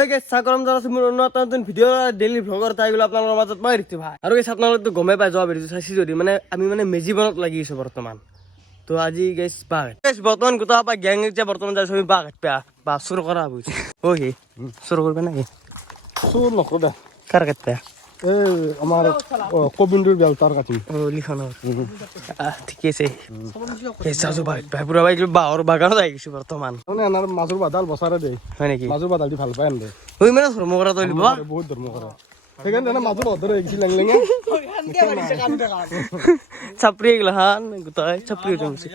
চাকৰম জানা মোৰ নতুন ভিডিঅ' ডেইলি ভ্লগৰ টাইগুলো আপোনালোকৰ মাজত মই ৰিক্তি ভাই আৰু আপোনালোকতো গমেই পাই যোৱা ভিডিঅ' চাইছি যদি মানে আমি মানে মেজি বনত লাগি আছো বৰ্তমান তো আজি গেছ বাঘ বৰ্তমান গোটা পা গ্যাং যে বৰ্তমান যাইছো আমি বাঘ বা চুৰ কৰা বুজি ওকে চুৰ কৰিবা নাকি চুৰ নকৰো দে কাৰ কাটপা এই আমাৰ কবিন্দুৰ বেলতাৰ কাটি লিখনৰ ঠিকে আছে চাচো ভাই ভাই পুৰা ভাই বাহৰ বাগানত আহি গৈছো বৰ্তমান মানে এনাৰ মাজৰ বাদাল বচাৰে দে হয় নেকি মাজৰ বাদাল দি ভাল পায় এনে ঐ মানে ধৰ্ম কৰা তই লিব বহুত ধৰ্ম কৰে সেইকাৰণে এনে মাজৰ বাদাল হৈ গৈছিল লেংলেঙে চাপৰি গলা হান গোটাই চাপৰি উঠি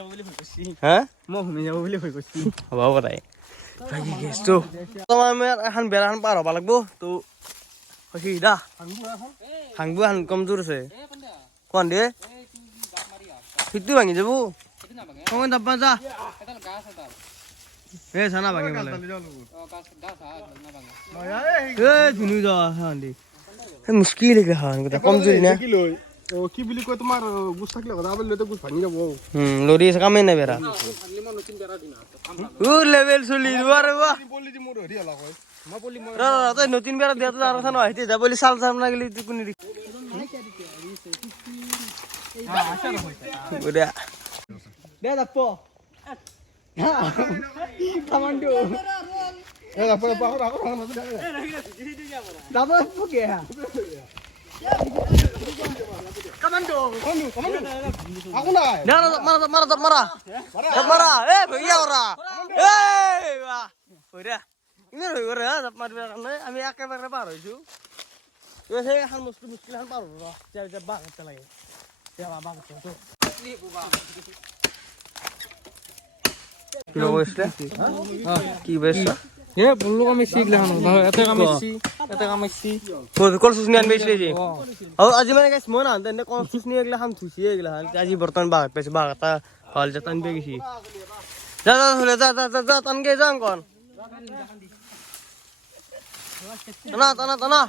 হা মই শুনি যাব বুলি কৈ কৈছি হ'ব পৰাই বাকি গেছটো তোমাৰ আমি এখন বেৰাখন পাৰ হ'ব লাগব তো কি দা হাংবু হান কমজোৰ আছে কোন দে সিটো ভাঙি যাব কোন দাবা যা এ সানা ভাঙি বলে এ ধুনু যা হান্দি মুশকিল হে হান কথা কমজোৰি না কি লই কি বুলি কয় তোমাৰ গুছ থাকিলে কথা বলে তো গুছ ভাঙি যাব লৰি আছে কামে নাই বেৰা ও লেভেল চলি ৰে বাহ বলি দি মোৰ হৰি হলা কয় মই বলি মই তই নতুন বেৰা দিয়া তো আৰু কথা নহইতে যা বলি চাল চাল না গলি তুই কোনি udah dia apa kamandu apa aku dapat apa ya kamandu aku নাই marah eh bhaiya ora eh wah udah ini loh ora tap mar karena আমি একেবারে পার হইছো তো সেই এখন মুশকিল এখন পার হলো যা বাঘ চালাই যা বাঘ তো কি বসলে কি বসছ এ বললো আমি শিখলাম না এত কামাইছি কল সুসনি আন বেশলে জি আর আজি মানে গাইস মন আনতে নে কল সুসনি এগলা হাম থুসি এগলা আজি বর্তমান বাঘ পেছে বাঘ তা হল জতান বে গেছি যা যা হলে যা তান গে যাং কোন তানা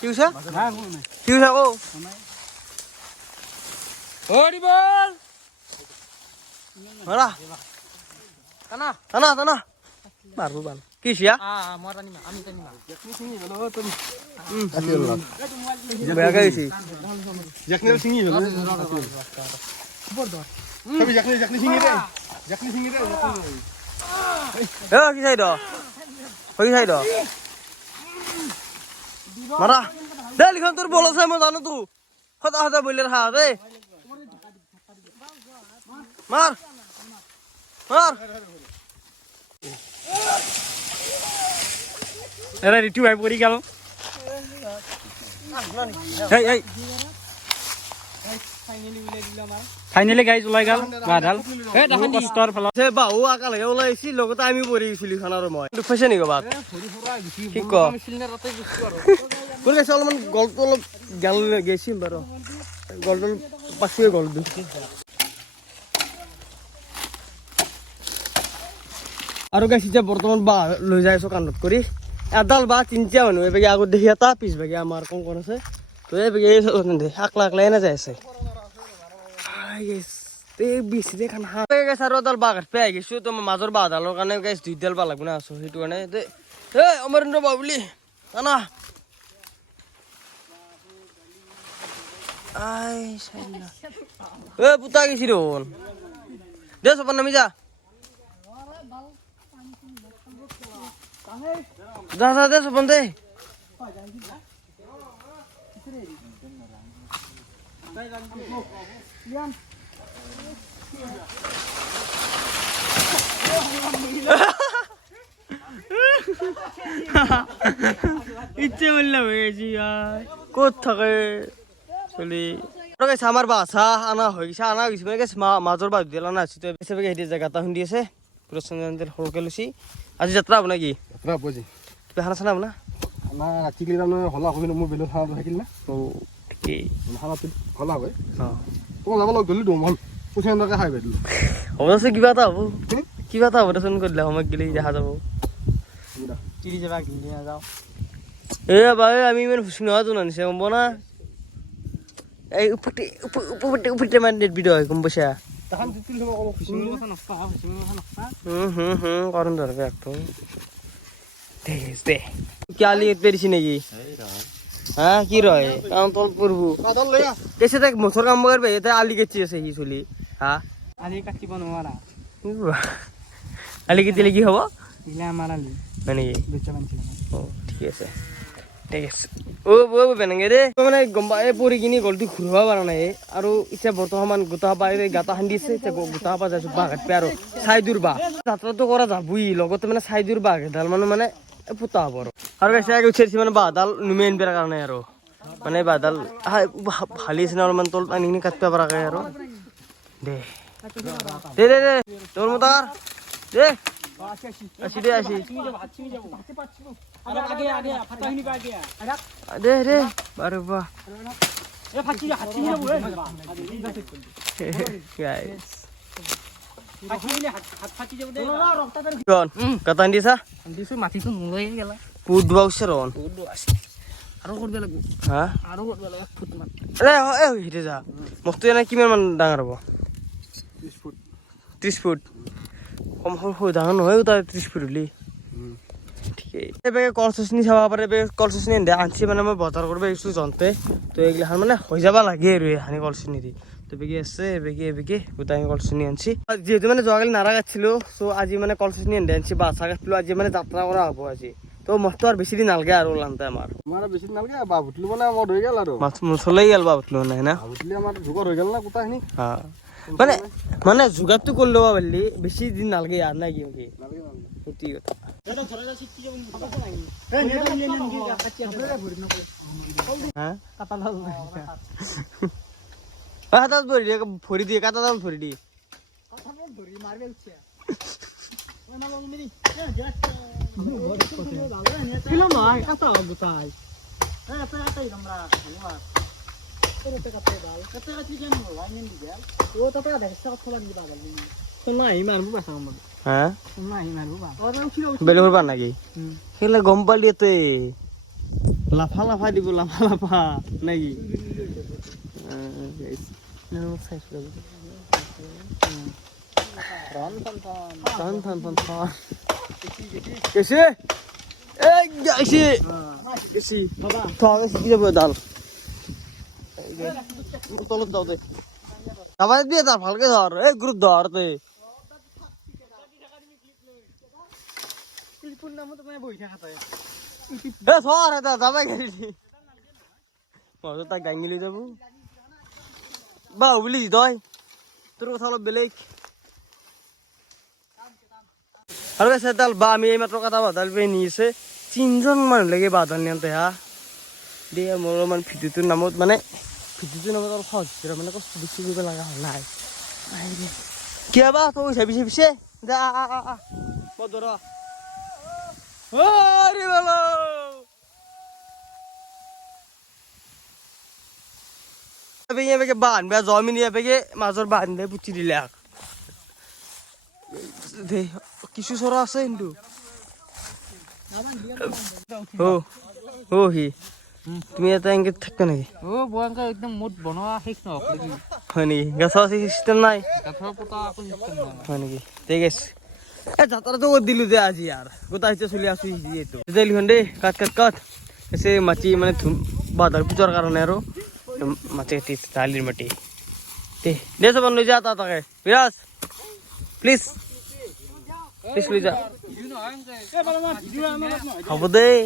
কিউসা ও ওরি বল মারা তানা বারবো বাল কিসিয়া মই জানিম আমি জানিম যে বেয়া গাইছি জাকনে সিঙি হলো সবি জাকনে সিঙি দে এ কি চাই দ মারা দে লিখন তোর বল আছে মই জানো তো কথা বইলে রাখা দে মার এরা রিটু ভাই পড়ি গেল এই ফাইনালি গাইজ ওলাই গেল বাদাল কষ্টৰ ফলত সে বাহু আকালে ওলাইছি লগতে আমি পৰি গৈছিলি খানাৰ মই দুখাইছে নেকি বাত কি ক কোন গেছে অলপমান গলটো অলপ গেল গেছিল বাৰু গলটো পাছিয়ে গল আৰু গাইছি যে বৰ্তমান বা লৈ যাইছো কান্দত কৰি এডাল বা তিনটা মানুহ এবেগে আগত দেখি এটা পিছ বেগে আমাৰ কংকন আছে তো এবেগে আকলা এনে যাই আছে বেছি দেখান হা গেছে আৰু এডাল বাঘ পাই গৈছো তো মাজৰ বাঘডালৰ কাৰণে গাইছ দুইডাল বা লাগব না আছো সেইটো কাৰণে এ অমৰেন্দ্ৰ বাবুলি জানা এ পুতা গেছি দেখোন দে চপাৰ নামি যা দে চপন দে ইচ্ছে বললাম হয়েছি ক'ত থাকে চলি আমার বাছা আনা হৈ গৈছে আনা গৈছে মানে গেছে মাজৰ বাঘ দিলা না আছে সেইটো জেগা এটা খুন্দি আছে পুৰস্কাৰ সৰুকে লৈছি আজি যাত্ৰা হ'ব নাকি যাত্ৰা বুজি খানা চানা হ'ব না না ৰাতিলৈ তাৰমানে হলা হৈ মোৰ বেলেগ খানাটো থাকিল না ঠিকেই খানাটো হলা হয় তোমাক যাব লগ ধৰিলোঁ মই পইচা এনেকৈ খাই পাইছিলোঁ হ'ব দেচোন কিবা এটা হ'ব দেচোন কৰি দিলে সময় গেলি দেখা যাব চিৰি যাবা কিনি যাওঁ এ বাই আমি ইমান হুচকি নোহোৱাটো নানিছে গম পোৱা না এই উপৰতে মানে ভিডিঅ' হয় গম পাইছা এখন তিল সময় অলপ হুম করুন ধরবে একটু দে কি আলি পেরেছি নাকি হ্যাঁ কি রয় কারণ তোর পড়বো বাদল লই আ কেসে দেখ মোটর কাম করবে এতে আলি কেচি আছে কি চলি হ্যাঁ আলি কাটিব নোৱাৰা আলি কেটিলে কি হব ইলা আমাৰ আলি মানে কি বেচা বান্ধিছিলে ও ঠিক আছে ঠিক আছে ও বেনেগে দে মানে গম পা এই পৰি কিনি গলটি ঘূৰবা পৰা নাই আৰু এতিয়া বৰ্তমান গোটা পাই গাটা খান্দি আছে এতিয়া গোটা পা যাইছো বাঘাত পে আৰু চাইদুৰ বাঘ যাত্ৰাটো কৰা যাবই লগতে মানে চাইদুৰ বাঘ এডাল মানে পুতা হ'ব আৰু গাইছে আগে উঠিছে মানে বাঁহডাল নুমে আনিবৰ কাৰণে আৰু মানে বাঁহডাল ভালি আছে না অলপমান তল আনি কিনি কাটিব পৰাকে আৰু দে দে দে দে তোৰ মতাৰ দে আসি দে আসি দে দে বাৰে বাহ কথা দিছা মাটিটো নলৈ গেলা পুত বাউছে ৰন আৰু কৰিব লাগিব হা আৰু কৰিব লাগিব 1 ফুট মান এ হিতে যা মস্ত এনে কিমান মান ডাঙৰ হ'ব 30 ফুট 30 ফুট কম সৰু ডাঙৰ নহয় তাৰ 30 ফুট হলি ঠিকেই এবাৰ কলচুচনি চাব পাৰে কলচুচনি দে আনছি মানে মই বজাৰ কৰিব আহিছোঁ জন্তে তো এইগিলাখান মানে হৈ যাব লাগে আৰু এখানি কলচুনি দি তো বেগি আছে বেগি গোটাই কলচুনি আনছি যেহেতু মানে যোৱাকালি নাৰা কাটছিলোঁ চ' আজি মানে কলচুচনি আনছি বাছা কাটলোঁ আজি মানে যাত্ৰা কৰা হ'ব আজি তো মস্ত আৰু বেছি দিন নালগে আৰু লানতে আমাৰ বেছি নালগে বাহ ভুটলি মানে আমাৰ হৈ গেল আৰু মাছ মচলাই গেল বা উঠলো নাই না ভুটলি আমাৰ যোগাৰ হৈ গেল না গোটাখিনি মানে যোগাৰটো কৰি ল'ব পাৰিলি বেছি দিন নালগে আৰু নাই কি সত্যি কথা হাতত ভৰি দিয়ে কাটাডাল ভৰি দিয়ে বেলেগৰ পৰা নাকি সেইগিলা গম পালি ইয়াতে লাফা দিব লাফা নাকি ডাল তলত যাও দে আবার দিয়ে তার ভালকে ধর এই গ্রুপ ধর তে সর এটা যাবে গেলি মজা তাক গাঙ্গি লৈ যাব বা বুলি তই তোর কথা অলপ বেলেগ আৰু এডাল বা আমি এইমাত্ৰ কাটা বাদাল পে নিছে 3জন মানুহ লাগে বাদাল নিয়ন্তে হা দে মোৰ মানে ভিডিঅ'টোৰ নামত মানে ভিডিঅ'টোৰ নামত অলপ সহজ মানে কষ্ট বেছি কৰিব লগা হ'ল নাই কিয় বা তই চাবি দে মই ধৰ বান বেয়া জমিন বেগে মাজৰ বান দে পুতি দিলে দে কিছু চৰা আছে কিন্তু সি তুমি এটা এংকে থাকবে নাকি বয়ংকা একদম মুঠ বনোৱা শেষ নহওক হয় নেকি গাছৰ চিষ্টেম নাই হয় নেকি ঠিক আছে যাত্ৰাটো কৰি দিলো যে আজি আৰু গোটা হিচাপ চলি আছো যিহেতু লিখন দেই কাট এসে মাটি মানে বাধাৰ পুজোৰ কাৰণে আৰু মাটি কাটি দালিৰ মাটি দে চাব লৈ যা তাকে বিৰাজ প্লিজ লৈ যা হ'ব দেই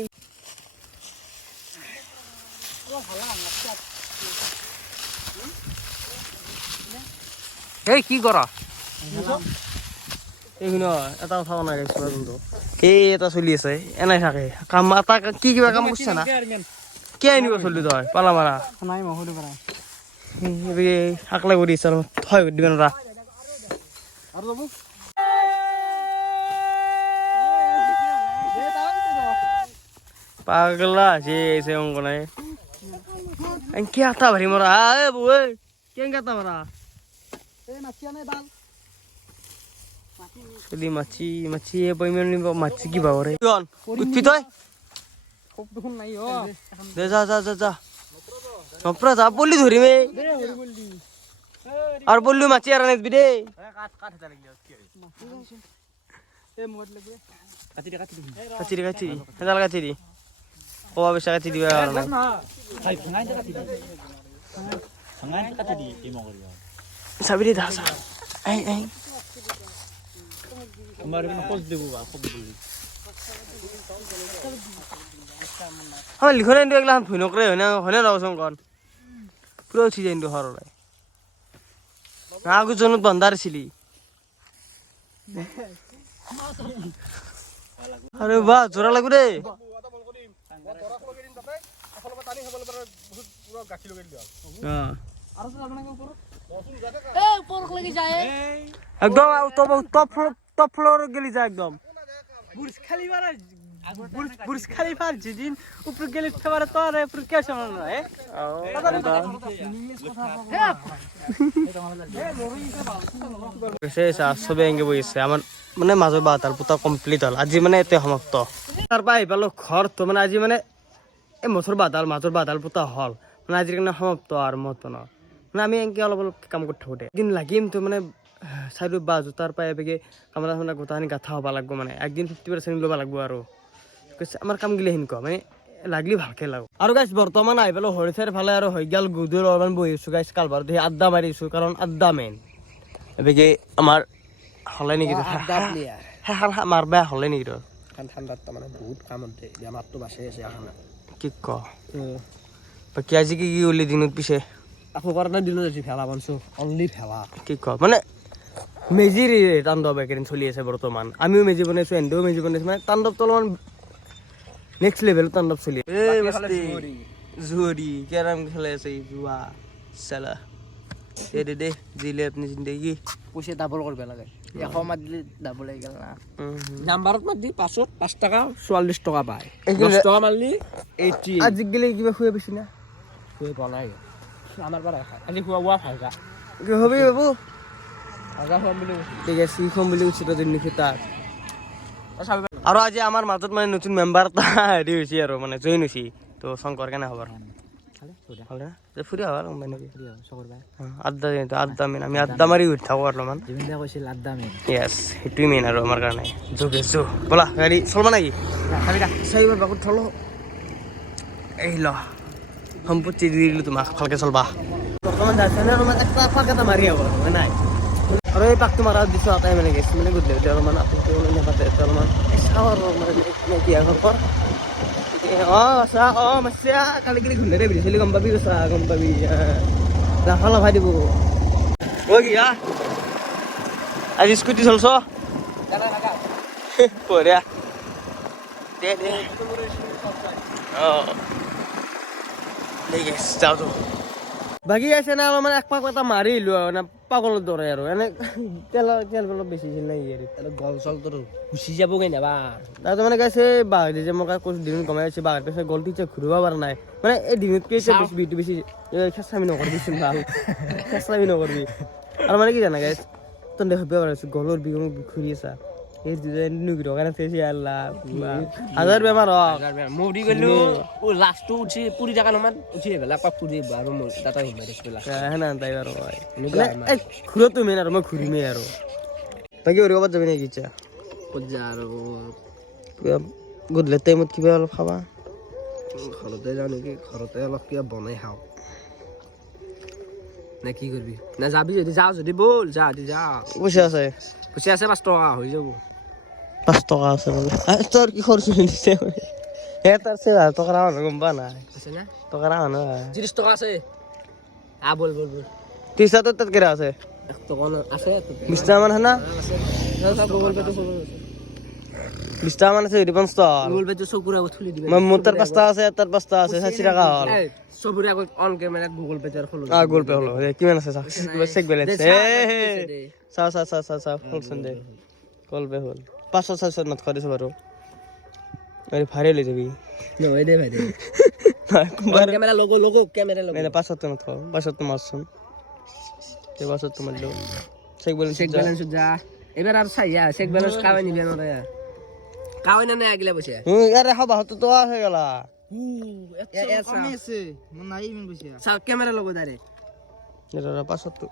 এই কি কৰা এইখিনি এটা কথা নাই কিন্তু এই এটা চলি আছে এনাই থাকে কাম এটা কি কিবা কাম কৰিছে না কি আনিব চলি তই পালা মাৰা নাই মহৰি পৰা আকলা কৰি আছে আৰু থৈ দিবে নৰা আৰু যাব পাগলা আছে অংক নাই কি আটা ভাৰি মৰা এ বৌ কেনেকে আটা মাৰা চলি মাছি মাছি কি ভাবৰে উঠবি তই দে যা নপৰা যা পল্লি ধৰিম আর বললু মাছি আর আনিস বিদে কাটি হেদাল কাটি দি ও বেশা কাটি দিবা আর না সাবিরে দাসা এই আমার লিখনে কিন্তু এগুলা ভুই নকরে হয় না রসম কন পুরো উঠি যায় কিন্তু হরলাই না আগু জনত বন্ধার ছিলি আরে বাহ জোরা লাগু রে একদম টপ ফ্লোর গেলি যা একদম বুর্জ খালিফার যেদিন উপরে গেলে ফেবারে তো আর উপরে কেউ সামনে না সবে এঙ্গে বহিছে আমার মানে মাজৰ বাতাল পুতা কমপ্লিট হল আজি মানে এতে সমাপ্ত তাৰ পৰা আহি পালো ঘৰ তো মানে আজি মানে এই মাজৰ বাতাল পুতা হল মানে আজিৰ কাৰণে সমাপ্ত আৰু মহত্ব ন মানে আমি এনকে অলপ কাম কৰি থাকোঁতে একদিন লাগিম তো মানে চাইডো বা জোতাৰ পৰা এবেগে কামৰা মানে গোটাখিনি গাঁঠা হ'ব লাগিব মানে একদিন 50% ল'ব লাগিব আৰু আমাৰ কামগিলা সেনেকুৱা মানে লাগলি ভালকে লাগো আৰু গাইছ বৰ্তমান আহি পেলাই হৰিচাৰ ফালে আৰু হৈ গেল গুদুৰ অলপমান বহিছোঁ গাইছ কালবাৰ ধৰি আড্ডা মাৰিছোঁ কাৰণ আড্ডা মেইন এবেগে আমাৰ হলে নেকি মাৰবা হলে নেকি তোৰ ঠাণ্ডাত তাৰমানে বহুত কামত দিয়ে বেমাৰটো বাচি আছে এখন কি ক বাকী আজি কি উলি দিনত পিছে আকৌ কাৰণে দিনত আছে ভেলা বানছো অনলি ভেলা কি ক মানে মেজিৰ তাণ্ডৱ একেদিন চলি আছে বৰ্তমান আমিও মেজি বনাইছোঁ এহেঁতেও মেজি বনাইছোঁ মানে তাণ্ডৱটো অলপমান নেক্সট লেভেল তাণ্ডৱ চলি আছে জুহৰি কেৰাম খেলাই আছে জুৱা চালা দে জিলে আপনি জিন্দগী পইচা ডাবল কৰিব লাগে 100 মাত দিলে ডাবল হৈ গেল না নাম্বাৰত মাত দি 5 টকা 44 টকা পায় 10 টকা মাৰলি 80 আজি গেলে কিবা খুৱে বেছি না খুৱে বনাই আমাৰ পৰা আজি খুৱা ভালকা কি হবে বাবু আগা হম বুলি ঠিক আছে শিখম বুলি উচিত নিখি তাক আৰু আজি আমাৰ মাজত মানে নতুন মেম্বাৰ এটা হেৰি হৈছে আৰু মানে জইন হৈছে তো শংকৰ কেনে খবৰ ভালে না ফুৰি আহ আৰু আড্ডা মেইন আমি আড্ডা মাৰি উঠি থাকোঁ অলপমান কৈছিল আড্ডা মেইন য়েছ সেইটোৱে মেইন আৰু আমাৰ কাৰণে যোগে জো ব'লা গাড়ী চলবা নেকি চাৰিবাৰ বাকত থলো এই ল সম্পত্তি দি দিলোঁ তোমাক ভালকৈ চলবা বৰ্তমান এটা পাক এটা মাৰি হ'ব নাই আৰু এই পাকটো মাৰা দিছোঁ আটাই মানে গেছ মানে গধূলি গধূলি অলপমান আপোনালোকে নাপাতে অলপমান চাওঁ আৰু মানে বিয়া ঘৰ কৰ আচ্ছা মাছা কালি কালি ঘূৰি দে বিৰিছিলি গম পাবি কৈছা গম পাবি লাফা লাফাই দিব অ' কি আজি স্কুটি চলছ বঢ়িয়া দে অঁ ঠিক আছে যাওঁ বাকী আছে না অলপমান এক পাক এটা মাৰি আহিলোঁ আৰু মানে পাগলৰ দৰে আৰু এনে তেল অলপ বেছি ছিল নাই আৰু গল চল তোৰ গুচি যাবগৈ নাবা তাৰ মানে গাইছে বাঘ যে মই কৈছোঁ দিনত গমাই আছে বাঘ কৈছে গলটো এতিয়া ঘূৰিব পৰা নাই মানে এই দিনতকৈ বিটো বেছি খেঁচামি নকৰিবিচোন ভাল খেঁচামি নকৰিবি আৰু মানে কি জানা গাইছ তই ভাবিব পাৰিছোঁ গলৰ বিহু ঘূৰি আছা এই দুজন নুঘূৰ কাৰণে চেচি আল্লাহ হাজাৰ বেমাৰ হওক মৰি গ'লো লাষ্টটো উঠি পুৰি থকা নমান উঠি আহিব আকৌ ফুৰি আৰু মোৰ দাঁত হিমাই দিছিলা সেনে তাই বাৰু হয় এই ঘূৰতো মেইন আৰু মই ঘূৰিমেই আৰু বাকী আৰু ক'ৰবাত যাবি নেকি এতিয়া ক'ত যা আৰু গধূলি টাইমত কিবা অলপ খাবা ঘৰতে যাওঁ নেকি ঘৰতে অলপ কিবা বনাই খাওঁ নে কি কৰিবি নে যাবি যদি যাওঁ যদি ব'ল যা পইচা আছে পইচা আছে 5 টকা হৈ যাব 5 টকা আছে বোলে তোৰ কি খৰচ দিছে তাৰ চে টকা মানুহ গম পোৱা নাই আছে না টকা মানুহ 30 টকা আছে বল 30 তাত কেৰা আছে 1 টকা আছে 20 টাকা মান না গুগল পেটো 20 টাকা মান আছে 50 টকা গুগল পেটো চকুৰা উঠলি দিবি মোৰ তাৰ 5 টাকা আছে তাৰ 5 টাকা আছে 60 টাকা হ'ল চবৰে আগত অন কেমেৰাত গুগল পেটো খোলো গুগল পে হলো কিমান আছে কিবা চেক বেলেঞ্চ চা হলচোন দে কল পে হল 500 নথকা দিছো বাৰু ভাৰে লৈ যাবি নহয় দে ভাই দে কেমেৰা লগো কেমেৰা লগো নাই 500 নথকা 500 মাৰচোন তে 500 মাৰলো চেক বেলেঞ্চ যা এবাৰ আৰু চাই যা চেক বেলেঞ্চ কাৱে নিলে নৰে কাৱে না নাই আগিলা পইচা ইয়াৰে হবাহত তো হৈ গলা কমি আছে মই নাই ইমান পইচা চা কেমেৰা লগো ডাইৰেক্ট এটা 500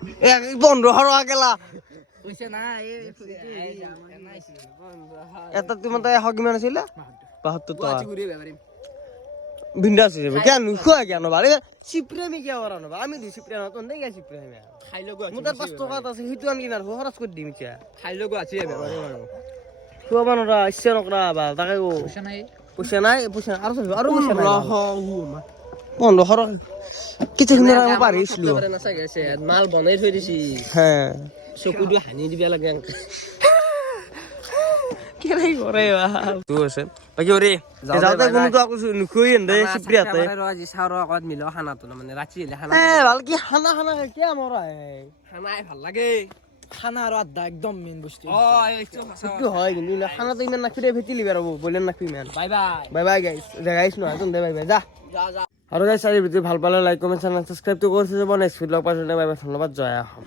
1500 টকা গেলা পইচা নাই এটা তোমাৰ তাই এশ কিমান আছিলে 72 টকা বিন্দাস আছে কেন খোৱা কেন বাৰে চিপ্ৰেমি কিয় কৰা নবা আমি দুই চিপ্ৰে ন তন্দে গা চিপ্ৰেমি খাই লগ মোৰ তাত 5 টকা আছে সেইটো আনি কিনাৰ খৰচ কৰি দিম এতিয়া খাই লগ আছে বেমাৰে মানুহ খোৱা নৰা ইচ্ছা নকৰা বা তাকে কো পইচা নাই পইচা আৰু পইচা নাই 1500 কিতে শুনি মই পাৰিছিলো নাচাগে মাল বনাই থৈ দিছি হে চকুটো হানি দিবা লাগে কেনে কৰে বা তো আছে বাকি ওৰে যাওতে কোনো তো আকো নুখুই এন্দে চিপ্ৰিয়াতে আজি চাউৰ আগত মিলো খানাটো মানে ৰাতি হলে খানা ভাল কি খানা কি মৰা খানাই ভাল লাগে খানা আৰু আড্ডা একদম মেইন বস্তু সেইটো হয় কিন্তু খানাটো ইমান নাখিলে ভেটিলি বেৰাব বলেন নাখি ইমান bye bye bye bye guys guys নহয় তুম দে বাই বাই যা যা আৰু গাইস আজি ভিডিও ভাল পালে লাইক কমেন্ট সাবস্ক্ৰাইব তো কৰিছে যাব নেক্সট ভিডিও পাছতে বাই বাই ধন্যবাদ জয় অসম।